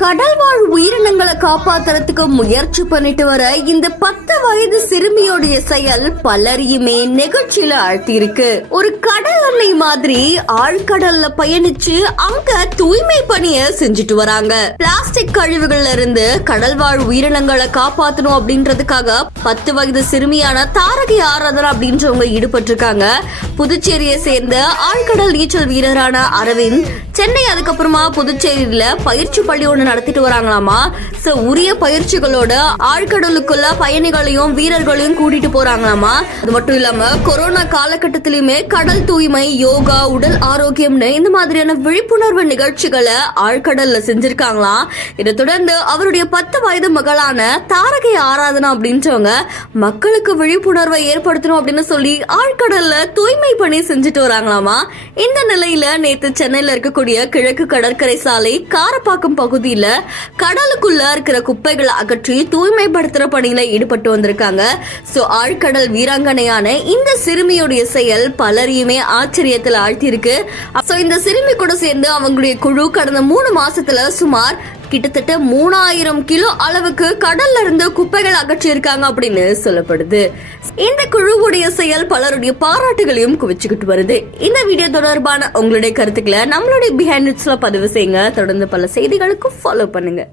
கடல் வாழ் உயிரினங்களை காப்பாத்துறதுக்கு முயற்சி பண்ணிட்டு வர இந்த 10 வயது சிறுமியோடைய செயல் பலரையுமே நெகிழ்ச்சியில ஆழ்த்தியிருக்கு. ஒரு கடல் அன்னை மாதிரி ஆழ்கடல்ல பயணிச்சு அங்க தூய்மை பணிய செஞ்சுட்டு வராங்க. பிளாஸ்டிக் கழிவுகள்ல இருந்து கடல் வாழ் உயிரினங்களை காப்பாத்தணும் அப்படின்றதுக்காக 10 வயது சிறுமியான தாரகை ஆராதனா அப்படின்றவங்க ஈடுபட்டு இருக்காங்க. புதுச்சேரியை சேர்ந்த ஆழ்கடல் நீச்சல் வீரரான அரவிந்த் சென்னை அதுக்கப்புறமா புதுச்சேரியில பயிற்சி பள்ளி ஒண்ணு நடத்திட்டு வராங்களாமா. உரிய பயிற்சிகளோட ஆழ்கடலுக்குள்ள பயணிகளையும் வீரர்களையும் கூட்டிட்டு போறாங்களாமா. அது மட்டும் இல்லாம கொரோனா காலகட்டத்திலுமே கடல் தூய்மை, யோகா, உடல் ஆரோக்கியம்னு இந்த மாதிரியான விழிப்புணர்வு நிகழ்ச்சிகளை ஆழ்கடல்ல செஞ்சிருக்காங்களாம். இதை தொடர்ந்து அவருடைய 10 வயது மகளான தாரகை ஆராதனா அப்படின்றவங்க மக்களுக்கு விழிப்புணர்வை ஏற்படுத்தணும் அப்படின்னு சொல்லி ஆழ்கடல்ல தூய்மை பணி செஞ்சுட்டு வராங்களாமா. இந்த நிலையில நேத்து சென்னையில இருக்கக்கூடிய கிழக்கு கடற்கரை சாலை காரப்பாக்கம் பகுதியில கடலுக்குள்ள இருக்கிற குப்பைகளை அகற்றி தூய்மைப்படுத்துற பணியில ஈடுபட்டு வந்திருக்காங்க. ஆழ்கடல் வீராங்கனையான இந்த சிறுமியுடைய செயல் பலரையுமே ஆச்சரியத்தில் ஆழ்த்தியிருக்கு. இந்த சிறுமி கூட சேர்ந்து அவங்களுடைய குழு கடந்த 3 மாசத்துல சுமார் கிட்டத்தட்ட 3000 கிலோ அளவுக்கு கடல்ல இருந்து குப்பைகள் அகற்றி இருக்காங்க அப்படின்னு சொல்லப்படுது. இந்த குழுவுடைய செயல் பலருடைய பாராட்டுகளையும் குவிச்சுக்கிட்டு வருது. இந்த வீடியோ தொடர்பான உங்களுடைய கருத்துக்களை நம்மளுடைய பிஹைண்ட் இட்ஸ்ல பதிவு செய்யுங்க. தொடர்ந்து பல செய்திகளுக்கும் ஃபாலோ பண்ணுங்க.